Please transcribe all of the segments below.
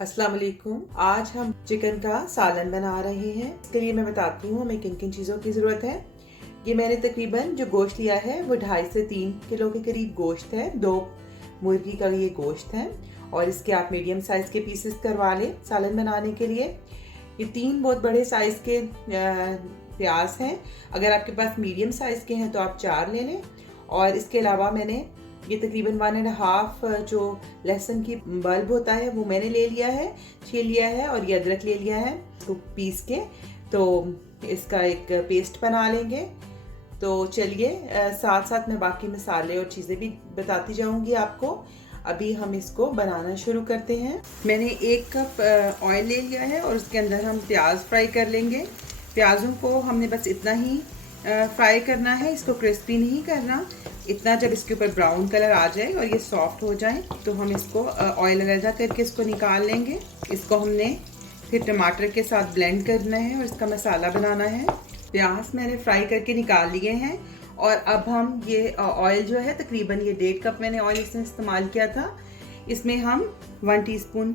अस्सलाम वालेकुम। आज हम चिकन का सालन बना रहे हैं। इसके लिए मैं बताती हूँ हमें किन किन चीज़ों की ज़रूरत है। ये मैंने तकरीबन जो गोश्त लिया है वो 2.5 से 3 किलो के करीब गोश्त है। 2 मुर्गी का ये गोश्त है और इसके आप मीडियम साइज़ के पीसेस करवा लें सालन बनाने के लिए। ये 3 बहुत बड़े साइज़ के प्याज हैं। अगर आपके पास मीडियम साइज़ के हैं तो आप 4 ले लें। और इसके अलावा मैंने ये तकरीबन 1.5 जो लहसुन की बल्ब होता है वो मैंने ले लिया है, छील लिया है, और ये अदरक ले लिया है तो पीस के, तो इसका एक पेस्ट बना लेंगे। तो चलिए साथ साथ मैं बाकी मसाले और चीज़ें भी बताती जाऊंगी आपको। अभी हम इसको बनाना शुरू करते हैं। मैंने 1 कप ऑयल ले लिया है और उसके अंदर हम प्याज फ्राई कर लेंगे। प्याज़ों को हमने बस इतना ही फ्राई करना है, इसको क्रिस्पी नहीं करना। इतना जब इसके ऊपर ब्राउन कलर आ जाए और ये सॉफ्ट हो जाए तो हम इसको ऑयल अलग करके इसको निकाल लेंगे। इसको हमने फिर टमाटर के साथ ब्लेंड करना है और इसका मसाला बनाना है। प्याज मैंने फ्राई करके निकाल लिए हैं और अब हम ये ऑयल जो है तकरीबन ये 1.5 कप मैंने ऑयल इसमें इस्तेमाल किया था। इसमें हम 1 टीस्पून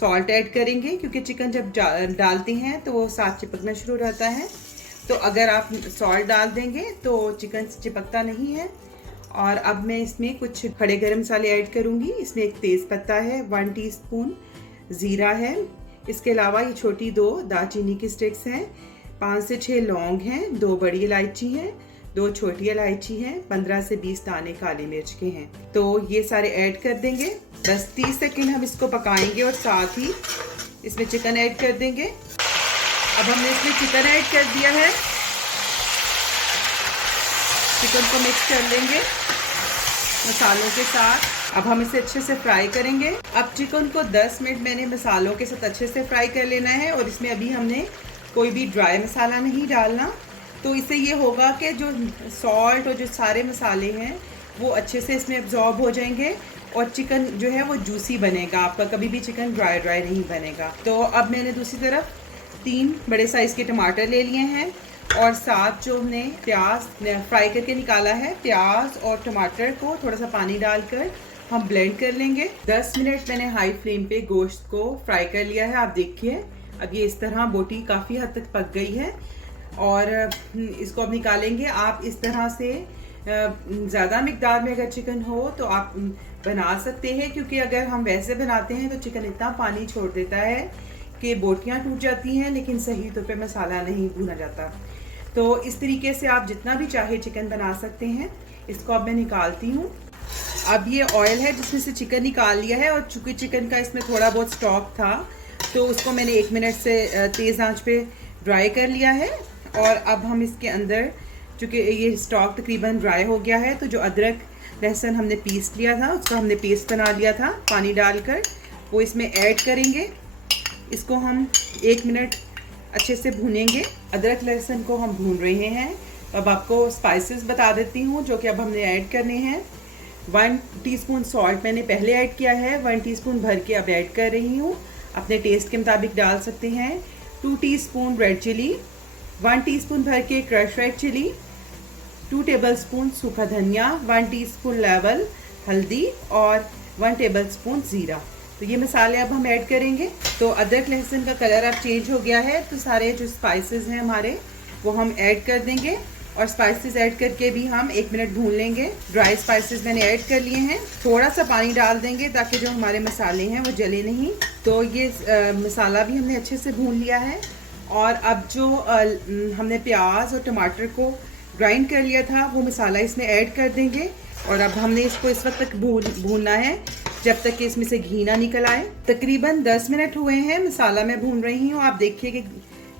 सॉल्ट ऐड करेंगे क्योंकि चिकन जब डालते हैं तो वो साथ चिपकना शुरू हो जाता है। तो अगर आप सॉल्ट डाल देंगे तो चिकन चिपकता नहीं है। और अब मैं इसमें कुछ खड़े गरम मसाले ऐड करूंगी। इसमें एक तेज़ पत्ता है, 1 टीस्पून ज़ीरा है, इसके अलावा ये छोटी 2 दालचीनी की स्टिक्स हैं, 5 से 6 लौंग हैं, 2 बड़ी इलायची हैं, 2 छोटी इलायची हैं, 15 से 20 दाने काली मिर्च के हैं। तो ये सारे ऐड कर देंगे। बस 30 सेकेंड हम इसको पकाएंगे और साथ ही इसमें चिकन ऐड कर देंगे। अब हमने इसमें चिकन ऐड कर दिया है। चिकन को मिक्स कर लेंगे मसालों के साथ। अब हम इसे अच्छे से फ्राई करेंगे। अब चिकन को 10 मिनट मैंने मसालों के साथ अच्छे से फ्राई कर लेना है और इसमें अभी हमने कोई भी ड्राई मसाला नहीं डालना। तो इससे ये होगा कि जो सॉल्ट और जो सारे मसाले हैं वो अच्छे से इसमें एब्जॉर्ब हो जाएंगे और चिकन जो है वो जूसी बनेगा आपका, कभी भी चिकन ड्राई नहीं बनेगा। तो अब मैंने दूसरी तरफ 3 बड़े साइज़ के टमाटर ले लिए हैं और साथ जो हमने प्याज फ्राई करके निकाला है, प्याज और टमाटर को थोड़ा सा पानी डालकर हम ब्लेंड कर लेंगे। 10 मिनट मैंने हाई फ्लेम पे गोश्त को फ्राई कर लिया है। आप देखिए अब ये इस तरह बोटी काफ़ी हद तक पक गई है और इसको अब निकालेंगे। आप इस तरह से ज़्यादा मिकदार में अगर चिकन हो तो आप बना सकते हैं, क्योंकि अगर हम वैसे बनाते हैं तो चिकन इतना पानी छोड़ देता है कि बोटियाँ टूट जाती हैं लेकिन सही तौर पे मसाला नहीं भुना जाता। तो इस तरीके से आप जितना भी चाहे चिकन बना सकते हैं। इसको अब मैं निकालती हूँ। अब ये ऑयल है जिसमें से चिकन निकाल लिया है और चूँकि चिकन का इसमें थोड़ा बहुत स्टॉक था तो उसको मैंने 1 मिनट से तेज़ आंच पे ड्राई कर लिया है। और अब हम इसके अंदर, चूँकि ये स्टॉक तकरीबन ड्राई हो गया है, तो जो अदरक लहसुन हमने पीस लिया था उसका हमने पेस्ट बना लिया था पानी डालकर, वो इसमें ऐड करेंगे। इसको हम 1 मिनट अच्छे से भूनेंगे। अदरक लहसुन को हम भून रहे हैं। अब आपको स्पाइसेस बता देती हूँ जो कि अब हमने ऐड करने हैं। 1 टीस्पून सॉल्ट मैंने पहले ऐड किया है, 1 टीस्पून भर के अब ऐड कर रही हूँ। अपने टेस्ट के मुताबिक डाल सकते हैं। 2 टीस्पून रेड चिली, 1 टीस्पून भर के क्रश रेड चिली, 2 टेबलस्पून सूखा धनिया, 1 टीस्पून लेवल हल्दी और 1 टेबलस्पून ज़ीरा। तो ये मसाले अब हम ऐड करेंगे। तो अदरक लहसुन का कलर अब चेंज हो गया है तो सारे जो स्पाइसेस हैं हमारे वो हम ऐड कर देंगे और स्पाइसेस ऐड करके भी हम 1 मिनट भून लेंगे। ड्राई स्पाइसेस मैंने ऐड कर लिए हैं। थोड़ा सा पानी डाल देंगे ताकि जो हमारे मसाले हैं वो जले नहीं। तो ये मसाला भी हमने अच्छे से भून लिया है। और अब जो हमने प्याज और टमाटर को ग्राइंड कर लिया था वो मसाला इसमें ऐड कर देंगे। और अब हमने इसको इस वक्त तक भूनना है जब तक कि इसमें से घी ना निकल आए। तकरीबन 10 मिनट हुए हैं मसाला मैं भून रही हूँ। आप देखिए कि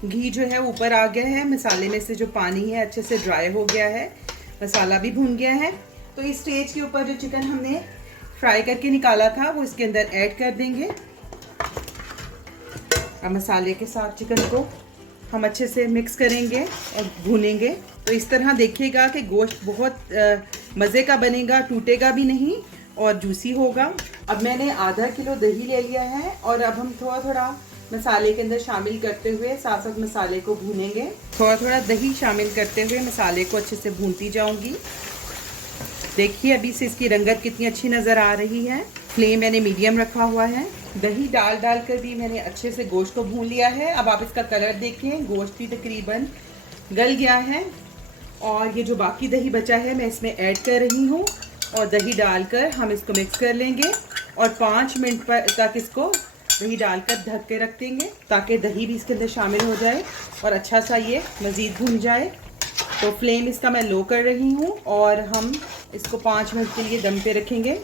घी जो है ऊपर आ गया है, मसाले में से जो पानी है अच्छे से ड्राई हो गया है, मसाला भी भून गया है। तो इस स्टेज के ऊपर जो चिकन हमने फ्राई करके निकाला था वो इसके अंदर ऐड कर देंगे। अब मसाले के साथ चिकन को हम अच्छे से मिक्स करेंगे और भूनेंगे। तो इस तरह देखिएगा कि गोश्त बहुत मज़े का बनेगा, टूटेगा भी नहीं और जूसी होगा। अब मैंने आधा किलो दही ले लिया है और अब हम थोड़ा थोड़ा मसाले के अंदर शामिल करते हुए साथ साथ मसाले को भूनेंगे। थोड़ा थोड़ा दही शामिल करते हुए मसाले को अच्छे से भूनती जाऊंगी। देखिए अभी से इसकी रंगत कितनी अच्छी नज़र आ रही है। फ्लेम मैंने मीडियम रखा हुआ है। दही डाल कर भी मैंने अच्छे से गोश्त को भून लिया है। अब आप इसका कलर देखें, गोश्त भी तकरीबन गल गया है और ये जो बाकी दही बचा है मैं इसमें ऐड कर रही हूँ और दही डालकर हम इसको मिक्स कर लेंगे और 5 मिनट तक इसको दही डालकर ढक के रख देंगे ताकि दही भी इसके अंदर शामिल हो जाए और अच्छा सा ये मज़ीद भून जाए। तो फ्लेम इसका मैं लो कर रही हूँ और हम इसको 5 मिनट के लिए दम पे रखेंगे।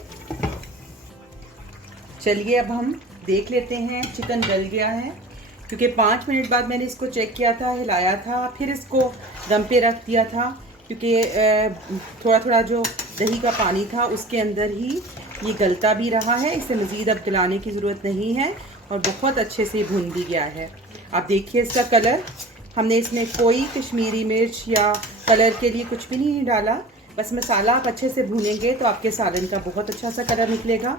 चलिए अब हम देख लेते हैं चिकन गल गया है, क्योंकि 5 मिनट बाद मैंने इसको चेक किया था, हिलाया था, फिर इसको दम पे रख दिया था, क्योंकि थोड़ा थोड़ा जो दही का पानी था उसके अंदर ही ये गलता भी रहा है। इसे मज़ीद अब गलाने की ज़रूरत नहीं है और बहुत अच्छे से भुन भी गया है। आप देखिए इसका कलर, हमने इसमें कोई कश्मीरी मिर्च या कलर के लिए कुछ भी नहीं डाला, बस मसाला आप अच्छे से भूनेंगे तो आपके सालन का बहुत अच्छा सा कलर निकलेगा।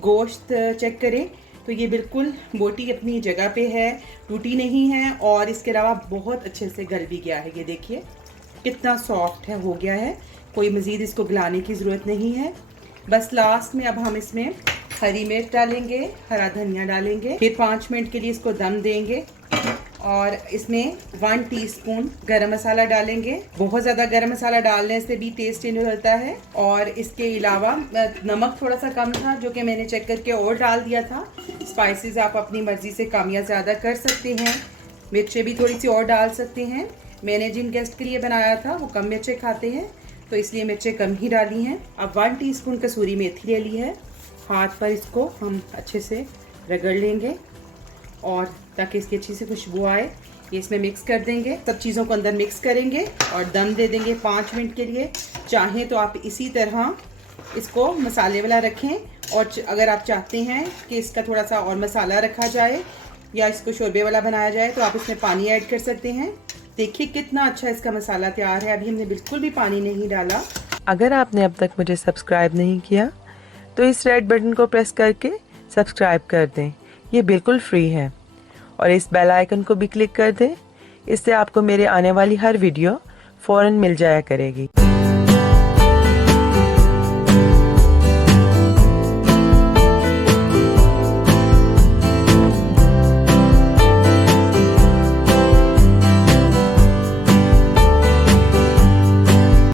गोश्त चेक करें तो ये बिल्कुल बोटी अपनी जगह पे है, टूटी नहीं है और इसके अलावा बहुत अच्छे से गल भी गया है। ये देखिए कितना सॉफ्ट है, हो गया है, कोई मज़ीद इसको गलाने की ज़रूरत नहीं है। बस लास्ट में अब हम इसमें हरी मिर्च डालेंगे, हरा धनिया डालेंगे, फिर 5 मिनट के लिए इसको दम देंगे और इसमें 1 टीस्पून गरम मसाला डालेंगे। बहुत ज़्यादा गरम मसाला डालने से भी टेस्ट इन होता है और इसके अलावा नमक थोड़ा सा कम था जो कि मैंने चेक करके और डाल दिया था। स्पाइसेस आप अपनी मर्ज़ी से कम या ज़्यादा कर सकते हैं, मिर्चें भी थोड़ी सी और डाल सकते हैं। मैंने जिन गेस्ट के लिए बनाया था वो कम मिर्चें खाते हैं तो इसलिए मिर्चें कम ही डाली हैं। अब 1 टीस्पून कसूरी मेथी ले ली है, हाथ पर इसको हम अच्छे से रगड़ लेंगे और ताकि इसकी अच्छी से खुशबू आए। ये इसमें मिक्स कर देंगे, सब चीज़ों को अंदर मिक्स करेंगे और दम दे देंगे 5 मिनट के लिए। चाहें तो आप इसी तरह इसको मसाले वाला रखें और अगर आप चाहते हैं कि इसका थोड़ा सा और मसाला रखा जाए या इसको शोरबे वाला बनाया जाए तो आप इसमें पानी ऐड कर सकते हैं। देखिए कितना अच्छा इसका मसाला तैयार है, अभी हमने बिल्कुल भी पानी नहीं डाला। अगर आपने अब तक मुझे सब्सक्राइब नहीं किया तो इस रेड बटन को प्रेस करके सब्सक्राइब कर दें, ये बिल्कुल फ्री है, और इस बेल आइकन को भी क्लिक कर दें, इससे आपको मेरे आने वाली हर वीडियो फ़ौरन मिल जाया करेगी।